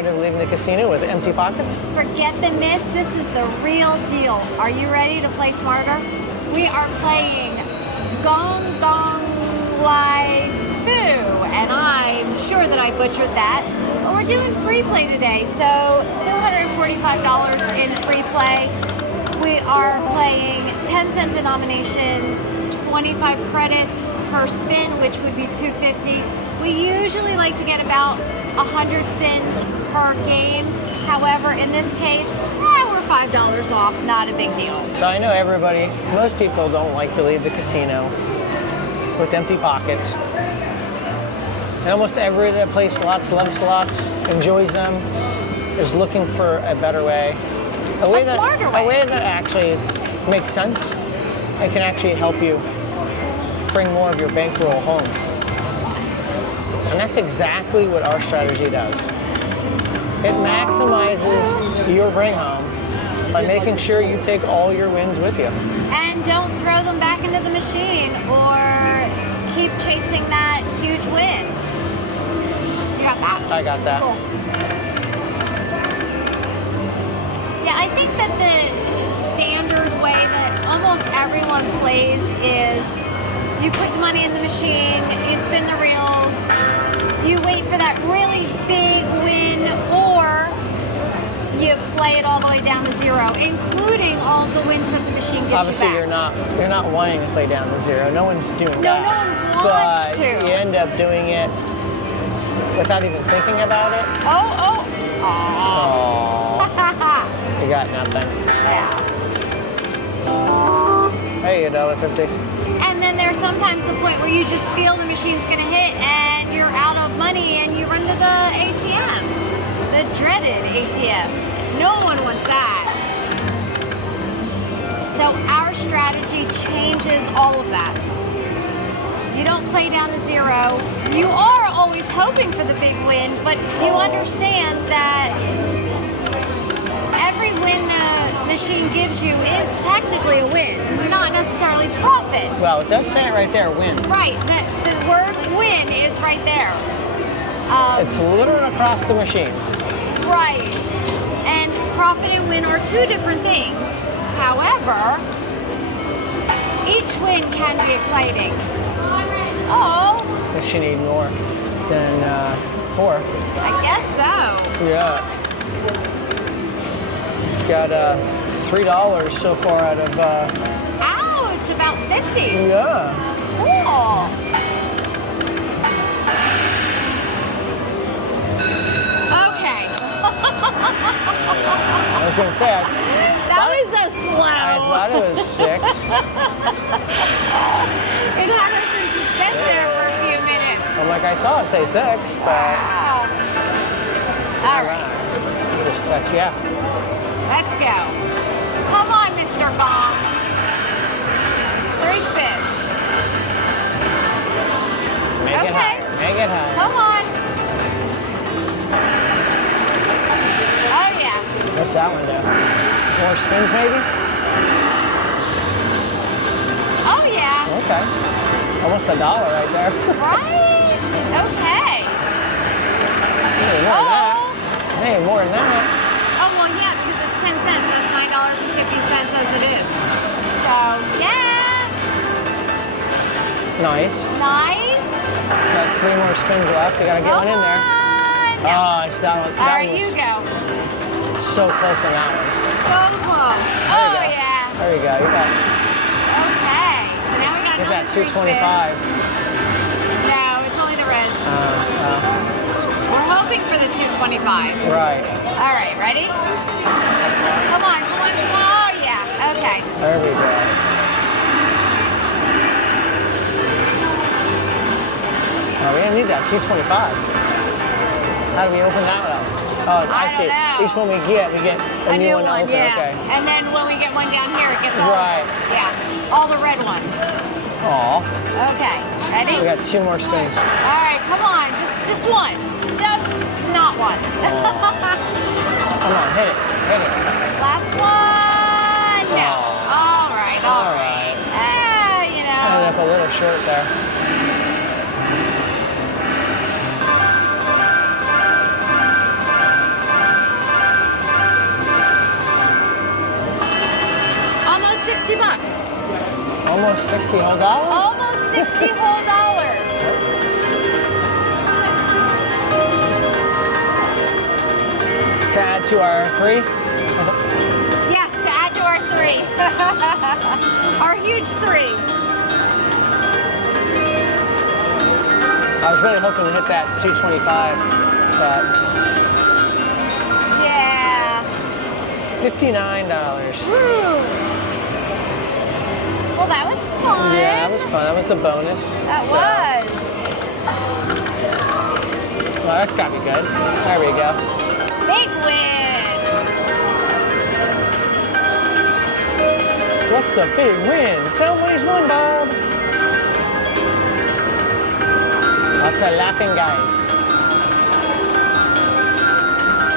tired of leaving the casino with empty pockets? Forget the myth, this is the real deal. Are you ready to play smarter? We are playing Gong Gong Lai Fu, and I'm sure that I butchered that. But we're doing free play today, so $245 in free play. We are playing 10-cent denominations, 25 credits per spin, which would be $250. We usually like to get about 100 spins per game. However, in this case, we're $5 off, not a big deal. So I know most people don't like to leave the casino with empty pockets. And almost everybody that plays slots, loves slots, enjoys them, is looking for a better way. A smarter way. A way that actually makes sense and can actually help you bring more of your bankroll home. And that's exactly what our strategy does. It maximizes your bring home by making sure you take all your wins with you. And don't throw them back into the machine or keep chasing that huge win. You got that? I got that. Cool. Yeah, I think that the standard way that almost everyone plays is you put the money in the machine, you spin the reels, you wait for that really big win, or you play it all the way down to zero, including all of the wins that the machine gives Obviously, you back. you're not wanting to play down to zero. No one's doing that. No one wants but to. You end up doing it without even thinking about it. Oh. You got nothing. Yeah. Hey, $1.50. And then there's sometimes the point where you just feel the machine's gonna hit and you're out of money and you run to the ATM. The dreaded ATM. No one wants that. So our strategy changes all of that. You don't play down to zero. You are always hoping for the big win, but you understand that every win the machine gives you is technically a win, not necessarily profit. Well, it does say it right there, win. Right, the word win is right there. It's littered across the machine. Right, and profit and win are two different things. However, each win can be exciting. Oh. Does she need more than 4? I guess so. Yeah. Got $3 so far out of. Ouch, about 50. Yeah. Cool. Okay. I was gonna say. That was a slow. I thought it was 6. It had us in suspense there for a few minutes. I'm like, I saw it say 6, but. Wow. All right. Just touch, yeah. Let's go. Come on, Mr. Gong. 3 spins. Make it higher. Make it higher. Come on. Oh, yeah. What's that one do? 4 spins, maybe? Oh, yeah. Okay. Almost $1 right there. Right? Okay. Maybe more than that. Maybe more than that. Oh, well, yeah, because it's 10 cents. That's $9.50 as it is. So, yeah. Nice. Nice. Got 3 more spins left. You gotta get one in there. No. Oh, it's that one. All That right, was you go. so close on that one. So close. There Oh, you go. yeah. There you go. You got Okay. So now we got get another that 3 225. spins. No, it's only the reds. We're hoping for the 225. Right. All right, ready? Come on, come on, come on. Oh, yeah. Okay. There we go. Oh, we didn't need that 225. How do we open that one up? Oh, I see. don't know. Each one we get a new one to open. yeah. Okay. And then when we get one down here, it gets all Right. Yeah, all the red ones. Aw. Okay, ready? We got 2 more spins. All right, come on, just one. Just not one. Come on, hit it. Hit it. Last one. No. Aw. All right. All right. You know. Ended up a little short there. Almost 60 whole dollars? Almost 60 whole dollars. To add to our 3? Yes, to add to our 3. Our huge 3. I was really hoping to hit that 225, but Yeah. $59. Woo. Well, that was fun. Yeah, that was fun. That was the bonus. That was. Well, that's got to be good. There we go. Big win. What's a big win? Tell him what he's won, Bob. Lots of laughing guys.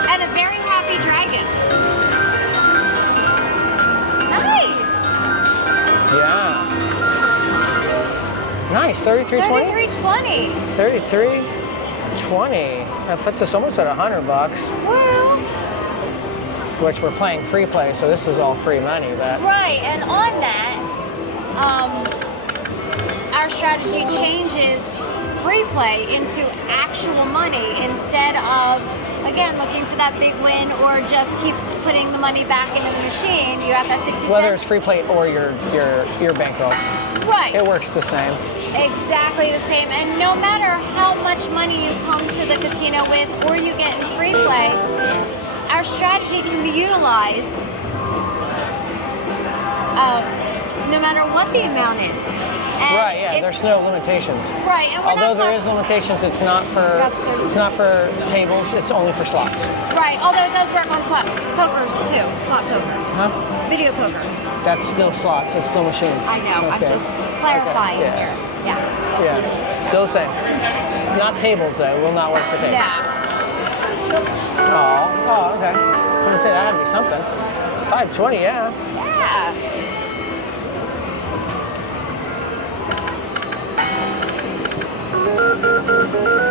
And a very happy dragon. Nice. Yeah. Nice. 33.20? 33.20. 33.20. That puts us almost at $100, Well, which we're playing free play, so this is all free money. But right. And on that, our strategy changes free play into actual money instead of, again, looking for that big win or just keep putting the money back into the machine. You have that 60 whether cents. it's free play or your bankroll, Right. it works the same. Exactly the same. And no matter how much money you come to the casino with or you get in free play, our strategy can be utilized no matter what the amount is. And Right, yeah, there's no limitations. Right, and we're Although not there talking, is limitations, it's not for tables, it's only for slots. right, although it does work on slot pokers too, slot poker, Huh? video poker. That's still slots, it's still machines. I know, I'm Okay. just clarifying Okay, yeah. here. Yeah. Yeah, still the same. Not tables though, will not work for tables. Yeah. Oh, okay. I'm gonna say that had to be something. 520, yeah. Yeah.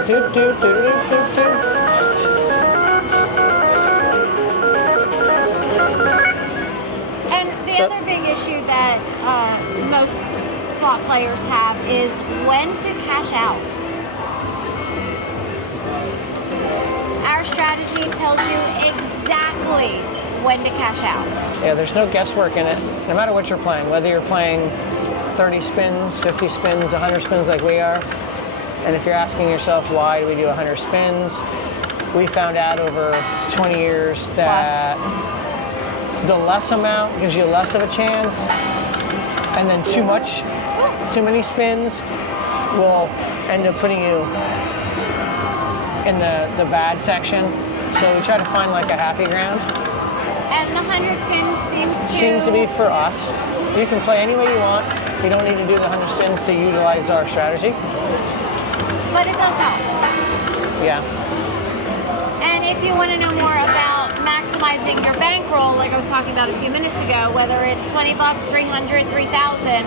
Doot, doot, doot, doot, doot, doot. And the So- other big issue that most slot players have is when to cash out. Our strategy tells you exactly when to cash out. Yeah, there's no guesswork in it. No matter what you're playing, whether you're playing 30 spins, 50 spins, 100 spins like we are, and if you're asking yourself why do we do 100 spins, we found out over 20 years that the less amount gives you less of a chance, and then too many spins will end up putting you in the bad section. So we try to find like a happy ground. And the 100 spins Seems to be for us. You can play any way you want. You don't need to do the 100 spins to utilize our strategy. But it does help. Yeah. And if you want to know more about maximizing your bankroll, like I was talking about a few minutes ago, whether it's 20 bucks, 300, 3,000,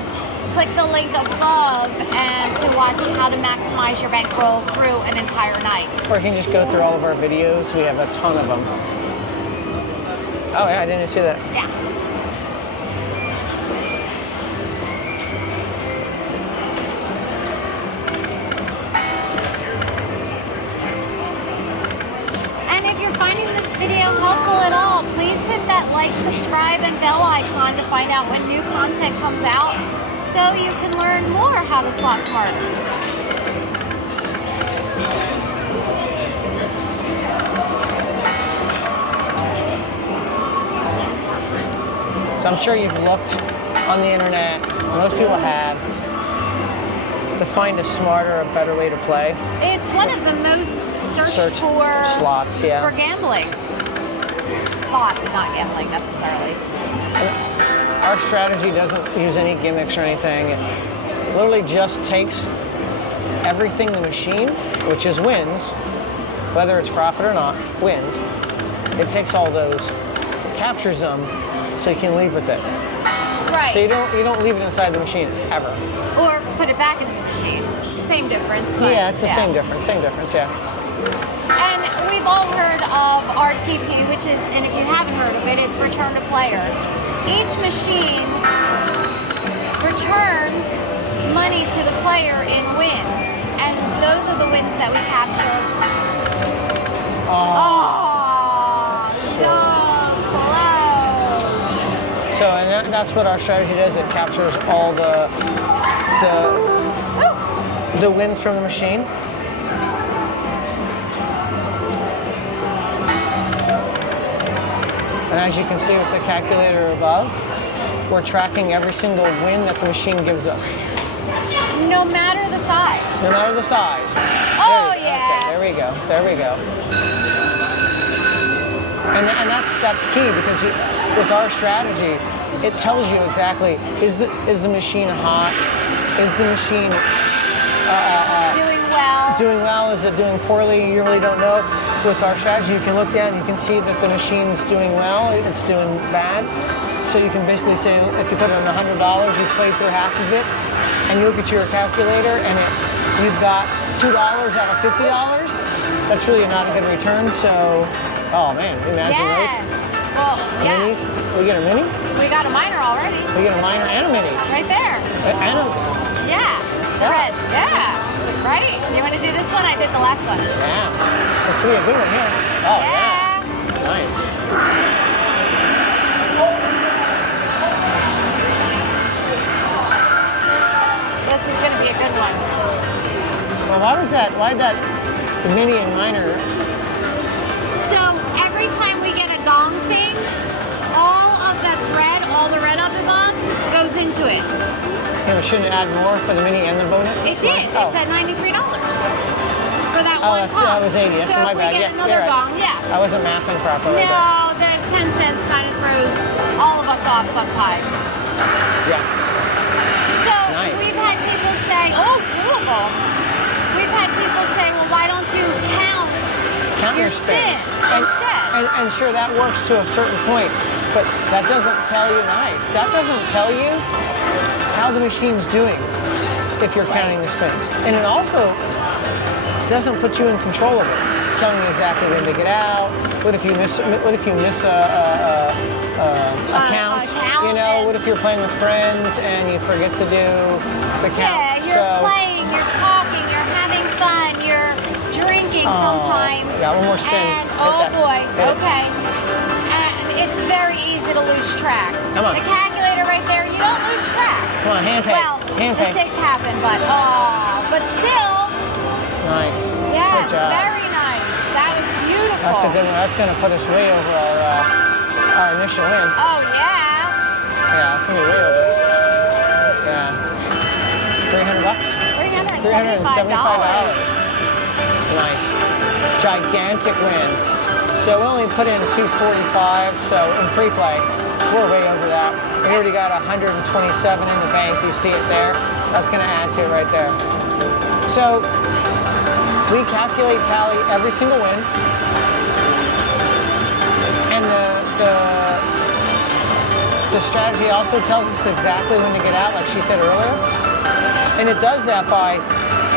click the link above and to watch how to maximize your bankroll through an entire night. Or you can just go through all of our videos. We have a ton of them. Oh yeah, I didn't see that. Yeah. And if you're finding this video helpful at all, please hit that like, subscribe, and bell icon to find out when new content comes out so you can learn more how to slot smarter. So I'm sure you've looked on the internet, most people have, to find a smarter, a better way to play. It's one of the most searched for slots, yeah. for gambling. Slots, not gambling necessarily. Our strategy doesn't use any gimmicks or anything. It literally just takes everything the machine, which is wins, whether it's profit or not, wins. It takes all those, captures them, so you can leave with it. Right. So you don't leave it inside the machine ever. Or put it back in the machine. Same difference, but Yeah, it's the same difference, yeah. And we've all heard of RTP, which is, and if you haven't heard of it, it's return to player. Each machine returns money to the player in wins, and those are the wins that we capture. Oh, so close. So, and that's what our strategy does. It captures all the wins from the machine. And as you can see with the calculator above, we're tracking every single win that the machine gives us. No matter the size. No matter the size. Oh, yeah. Okay, there we go. There we go. And that's key, because with our strategy, it tells you exactly, is the machine hot? Is the machine doing well? Doing well? Is it doing poorly? You really don't know. With our strategy, you can look at it and you can see that the machine's doing well, it's doing bad. So you can basically say, if you put in $100, you've played through half of it, and you look at your calculator and you've got $2 out of $50, that's really not a good return. So, oh man, imagine those. Well, yeah. Minis? We get a mini? We got a minor already. We get a minor and a mini. Right there. And a, Yeah. The red. Yeah. Right? You want to do this one? I did the last one. yeah. This could be a good one here. Oh yeah. Nice. This is going to be a good one. Well, why'd that mini and minor? So every time we get a gong thing, all of that's red, all the red up above, goes into it. Yeah, we shouldn't add more for the mini and the bonus? It did. Oh. It's at $93 for that Oh, one that gong. was 80. That's so my if bad. we get Yeah, another you're right. gong, yeah. I wasn't mathing properly. No, the 10 cents kind of throws all of us off sometimes. Yeah. So Nice. we've had people say, oh, two of them. We've had people say, well, why don't you count Your spins. instead? And sure, that works to a certain point, but that doesn't tell you That doesn't tell you how the machine's doing if you're counting the spins. And it also doesn't put you in control of it, telling you exactly when to get out. What if you miss a count? You know, what if you're playing with friends and you forget to do the count? Yeah, you're playing, you're talking, you're having fun, you're drinking sometimes. Got one more spin. And Hit oh that. boy, Hit it. okay. It's very easy to lose track. Come on. The calculator right there, you don't lose track. Come on, hand pay. Well, Hand pay. mistakes happen, but still, Nice. yes, Good job. very nice. That was beautiful. That's a good one. That's going to put us way over our initial win. Oh yeah. Yeah, it's going to be way over. Yeah. $300? $375. Nice. Gigantic win. So we only put in 245, so in free play, we're way over that. We already got 127 in the bank. You see it there? That's going to add to it right there. So we calculate, tally every single win. And the strategy also tells us exactly when to get out, like she said earlier. And it does that by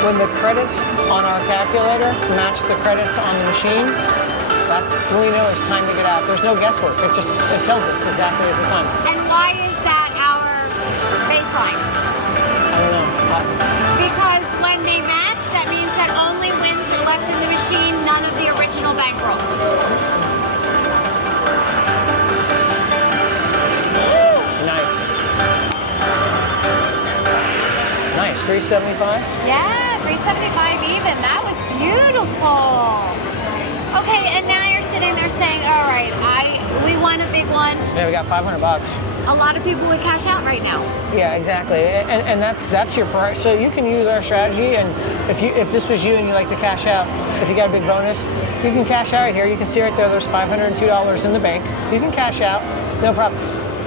when the credits on our calculator match the credits on the machine, that's when we know it's time to get out. There's no guesswork. It tells us exactly at the time. And why is that our baseline? I don't know. Because when they match, that means that only wins are left in the machine, none of the original bankroll. Nice. Nice. 375? Yeah, 375 even. That was beautiful. Okay, and now you're sitting there saying, all right, we won a big one. Yeah, we got $500. A lot of people would cash out right now. Yeah, exactly. And that's your price. So you can use our strategy, and if this was you and you like to cash out, if you got a big bonus, you can cash out right here. You can see right there, there's $502 in the bank. You can cash out, no problem.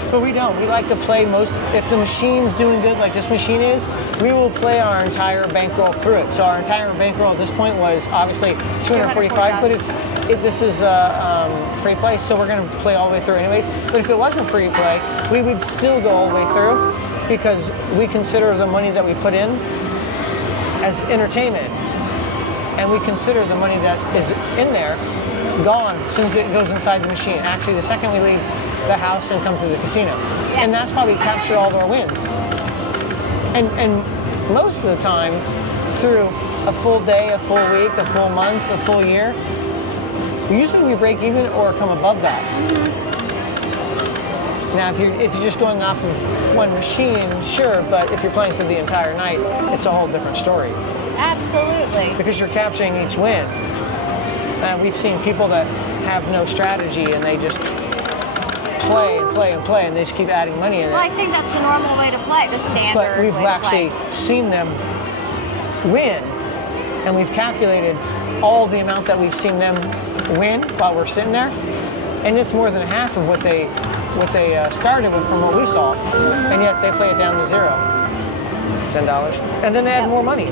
But we don't. We like to play if the machine's doing good like this machine is, we will play our entire bankroll through it. So our entire bankroll at this point was obviously 245, but this is free play, so we're going to play all the way through anyways. But if it wasn't free play, we would still go all the way through because we consider the money that we put in as entertainment. And we consider the money that is in there gone as soon as it goes inside the machine. Actually, the second we leave the house and come to the casino. Yes. And that's why we capture all of our wins. And most of the time, through a full day, a full week, a full month, a full year, usually we break even or come above that. Now, if you're just going off of one machine, sure, but if you're playing through the entire night, it's a whole different story. Absolutely. Because you're capturing each win. And we've seen people that have no strategy and they just play and play and play and they just keep adding money in it. Well, I think that's the normal way to play, the standard But we've way to actually play. seen them win, and we've calculated all the amount that we've seen them win while we're sitting there, and it's more than half of what they started with from what we saw, and yet they play it down to $0, $10, and then they add more money.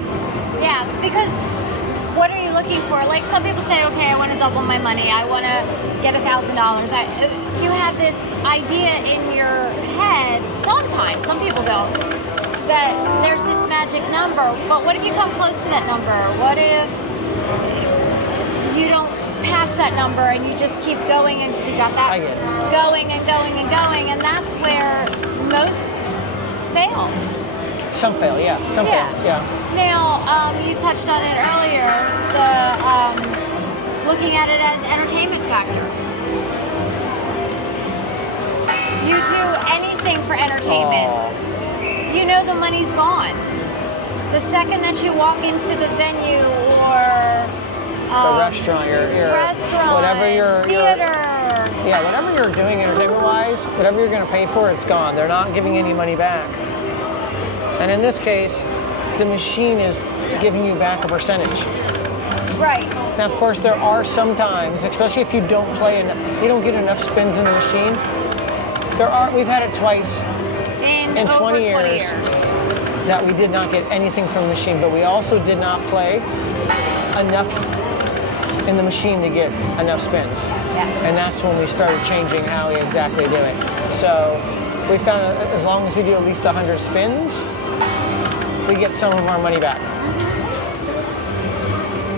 Yes, because what are you looking for? Like some people say, okay, I want to double my money. I want to get $1,000. You have this idea in your head, sometimes, some people don't, that there's this magic number. But what if you come close to that number? What if you don't pass that number and you just keep going and you got that I get it. going and going and going, and that's where most fail. Some fail, yeah. Some fail, yeah. Now, you touched on it earlier, the looking at it as entertainment factor. You do anything for entertainment. Oh. You know the money's gone. The second that you walk into the venue or The restaurant, your restaurant, whatever theater. Yeah, whatever you're doing entertainment-wise, whatever you're going to pay for, it's gone. They're not giving any money back. And in this case, the machine is giving you back a percentage. Right. Now, of course, there are some times, especially if you don't play enough, you don't get enough spins in the machine. We've had it twice in 20 years that we did not get anything from the machine, but we also did not play enough in the machine to get enough spins. Yes. And that's when we started changing how we exactly do it. So we found that as long as we do at least 100 spins, we get some of our money back.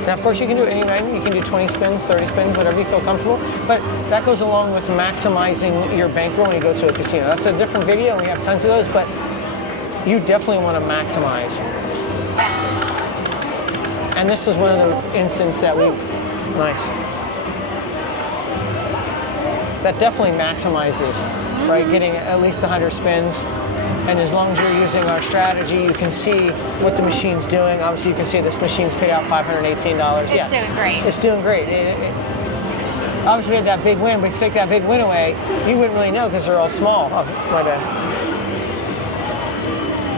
Now, of course, you can do it any night. You can do 20 spins, 30 spins, whatever you feel comfortable. But that goes along with maximizing your bankroll when you go to a casino. That's a different video, and we have tons of those, but you definitely want to maximize. Yes. And this is one of those instances that nice. That definitely maximizes, right? Getting at least 100 spins. And as long as you're using our strategy, you can see what the machine's doing. Obviously, you can see this machine's paid out $518. It's doing great. It's doing great. Obviously, we had that big win, but if you take that big win away, you wouldn't really know because they're all small. Oh, my bad.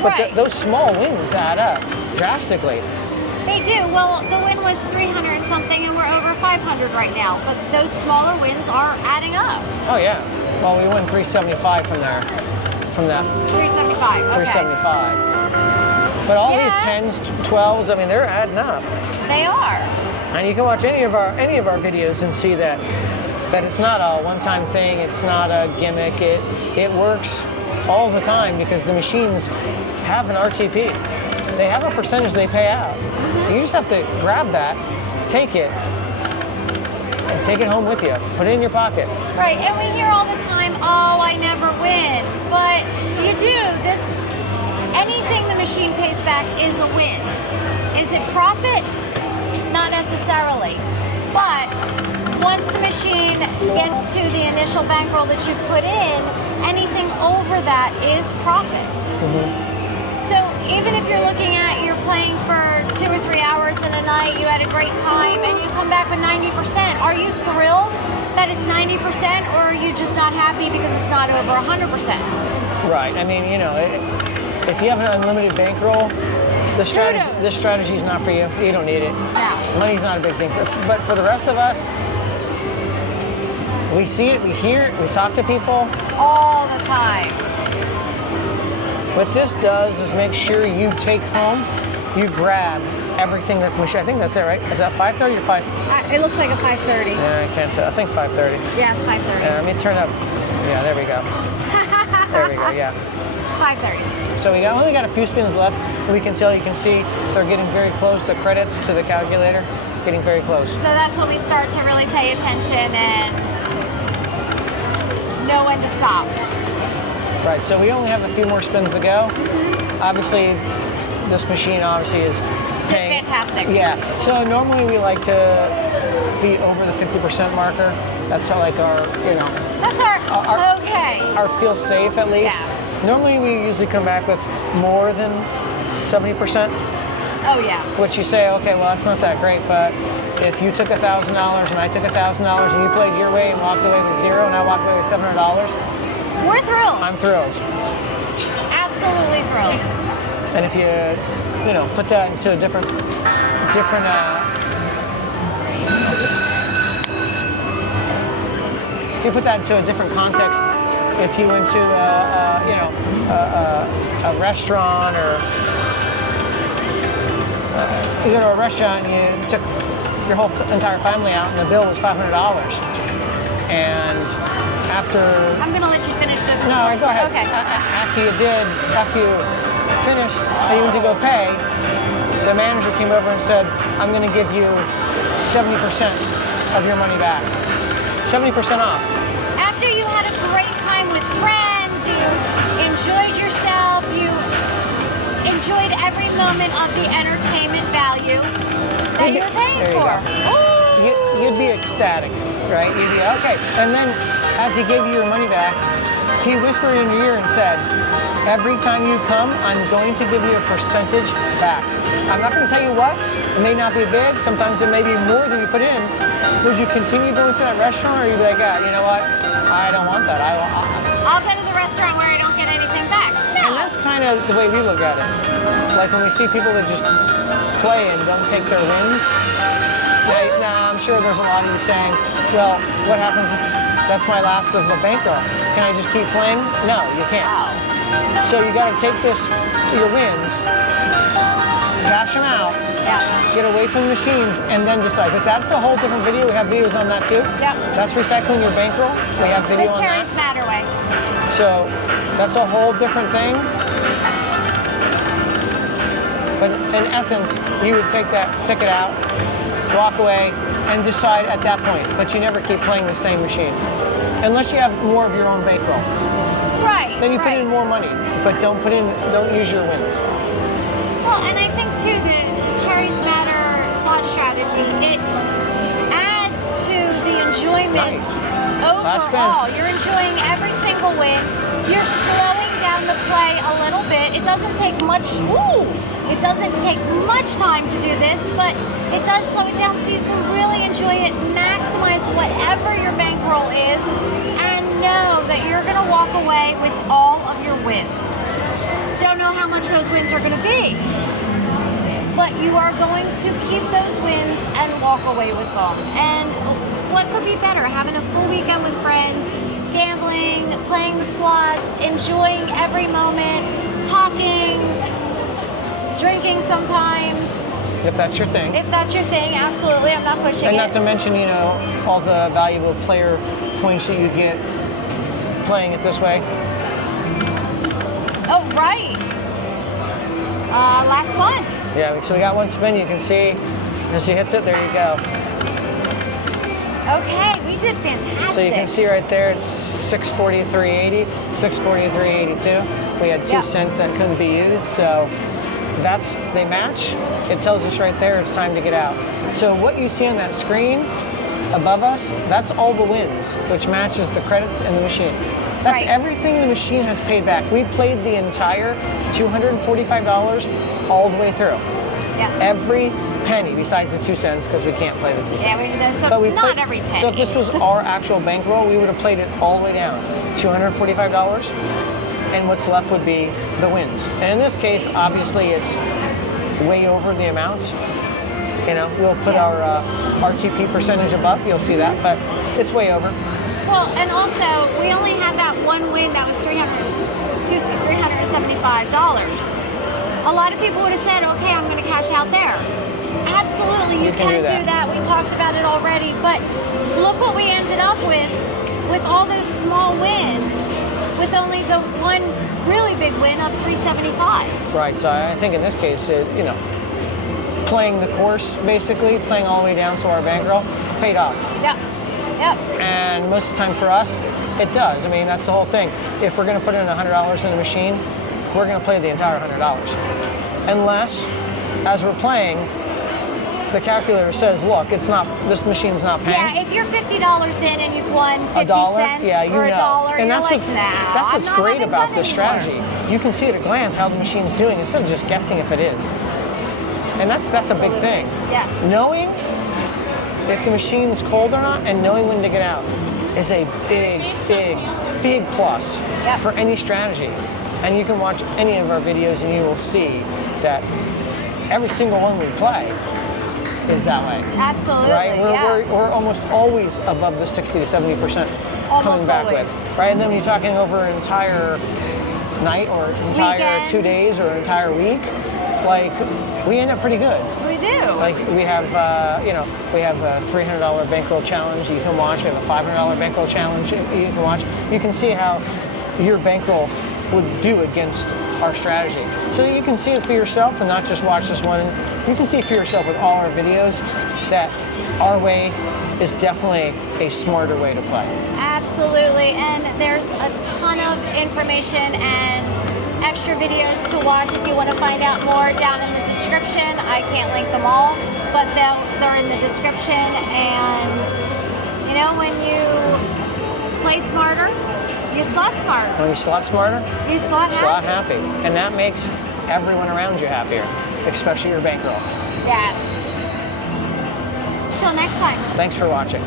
But Right. those small wins add up drastically. They do. Well, the win was 300 and something, and we're over 500 right now. But those smaller wins are adding up. Oh, yeah. Well, we won 375 from there. From that 375. Okay. 375. But all Yeah. these 10s, 12s, I mean, they're adding up. They are. And you can watch any of our videos and see that it's not a one-time thing. It's not a gimmick. It works all the time because the machines have an RTP. They have a percentage they pay out. You just have to grab that, take it, and take it home with you. Put it in your pocket. Right. And we hear all the time, "Oh, I never win," but you do. Anything the machine pays back is a win. Is it profit? Not necessarily. But once the machine gets to the initial bankroll that you've put in, anything over that is profit. So even if you're looking at you're playing for 2 or 3 hours in a night, you had a great time, and you come back with 90%, are you thrilled that it's 90%, or are you just not happy because it's not over 100%? Right. I mean, if you have an unlimited bankroll, this strategy is not for you. You don't need it. No. Money's not a big thing. But for the rest of us, we see it, we hear it, we talk to people. All the time. What this does is make sure you take home, you grab everything that's machine. I think that's it, right? Is that 5:30 or 5? It looks like a 5:30. Yeah, I can't tell. I think 5:30. Yeah, it's 5:30. Yeah, let me turn up. Yeah, there we go. There we go, yeah. 5:30. So we only got a few spins left. We can tell, you can see they're getting very close, the credits to the calculator, getting very close. So that's when we start to really pay attention and know when to stop. Right, so we only have a few more spins to go. obviously, this machine obviously is paying. Fantastic. Yeah. So normally we like to be over the 50% marker. That's like our, That's okay. our feel safe at least. Yeah. Normally we usually come back with more than 70%, Oh yeah. which you say, okay, well that's not that great, but if you took $1,000 and I took $1,000 and you played your way and walked away with zero and I walked away with $700, We're thrilled. I'm thrilled. Absolutely thrilled. And if you, put that into a different, if you put that into a different context, if you went to, a restaurant or you go to a restaurant and you took your whole entire family out and the bill was $500, and after I'm gonna let you finish this. no, one go ahead. Okay. After you finished and you went to go pay, the manager came over and said, I'm going to give you 70% of your money back. 70% off. After you had a great time with friends, you enjoyed yourself, you enjoyed every moment of the entertainment value that you're paying there you for. go. You'd be ecstatic, right? You'd be okay. And then as he gave you your money back, he whispered in your ear and said, every time you come, I'm going to give you a percentage back. I'm not going to tell you what. It may not be big. Sometimes it may be more than you put in. Would you continue going to that restaurant, or you'd be like, you know what? I don't want that. I'll go to the restaurant where I don't get anything back. No. And that's kind of the way we look at it. Like when we see people that just play and don't take their wins. Now, I'm sure there's a lot of you saying, well, what happens if that's my last of the bankroll? Can I just keep playing? No, you can't. Oh. So you got to take your wins, cash them out, get away from the machines, and then decide. But that's a whole different video. We have videos on that too. Yep. That's recycling your bankroll. We have video The on Cherries that. Matter way. So that's a whole different thing. But in essence, you would take that ticket out, walk away, and decide at that point. But you never keep playing the same machine. Unless you have more of your own bankroll. Right. Then you put right. in more money, but don't use your wins. Well, and I think too, the Cherries Matter Slot strategy, it adds to the enjoyment Nice. Last overall. spin. You're enjoying every single win. You're slowing down the play a little bit. It doesn't take much. It doesn't take much time to do this, but it does slow it down so you can really enjoy it, maximize whatever your bankroll is, and know that you're going to walk away with all of your wins. Don't know how much those wins are going to be, but you are going to keep those wins and walk away with them. And what could be better? Having a full weekend with friends, gambling, playing the slots, enjoying every moment, talking, drinking sometimes. If that's your thing. If that's your thing, absolutely. I'm not pushing And it. not to mention, all the valuable player points that you get playing it this way. Oh, right. Last one. Yeah, so we got one spin. You can see as she hits it, there you go. Okay, we did fantastic. So you can see right there, it's 643.80, 643.82. We had 2 cents that couldn't be used, so they match. It tells us right there it's time to get out. So what you see on that screen above us, that's all the wins, which matches the credits in the machine. That's Right. everything the machine has paid back. We played the entire $245 all the way through. Yes. Every penny besides the 2 cents, because we can't play the 2 cents. Yeah, so But we not played, every penny. So if this was our actual bankroll, we would have played it all the way down. $245, and what's left would be the wins. And in this case, obviously it's way over the amounts. We'll put our RTP percentage above, you'll see that, but it's way over. Well, and also, we only had that one win that was $375. A lot of people would have said, okay, I'm going to cash out there. Absolutely, you can do that. We talked about it already, but look what we ended up with all those small wins, with only the one really big win of $375. Right, so I think in this case, playing the course, basically, playing all the way down to our bankroll, paid off. Yep. And most of the time for us, it does. I mean, that's the whole thing. If we're going to put in $100 in the machine, we're going to play the entire $100. Unless, as we're playing, the calculator says, look, it's not, this machine's not paying. Yeah, if you're $50 in and you've won 50 cents yeah, you or know. $1, And you're that's like, what, nah, that's I'm what's not great having about fun this anymore. strategy. You can see at a glance how the machine's doing instead of just guessing if it is. And that's a big Absolutely. thing. Yes. Knowing if the machine's cold or not and knowing when to get out is a big plus Yep. for any strategy. And you can watch any of our videos and you will see that every single one we play is that way. Absolutely, Right? yeah. We're almost always above the 60 to 70% coming Almost back always. with. Right? And then when you're talking over an entire night or entire Weekend. 2 days or an entire week, like we end up pretty good. We do. Like we have, we have a $300 bankroll challenge you can watch. We have a $500 bankroll challenge you can watch. You can see how your bankroll would do against our strategy. So that you can see it for yourself and not just watch this one. You can see for yourself with all our videos that our way is definitely a smarter way to play. Absolutely, and there's a ton of information and extra videos to watch if you want to find out more down in the description. I can't link them all, but they're in the description. And you know, when you play smarter, you slot smarter. When you slot smarter, You slot slot happy. happy. And that makes everyone around you happier, especially your bankroll. Yes. Till next time. Thanks for watching.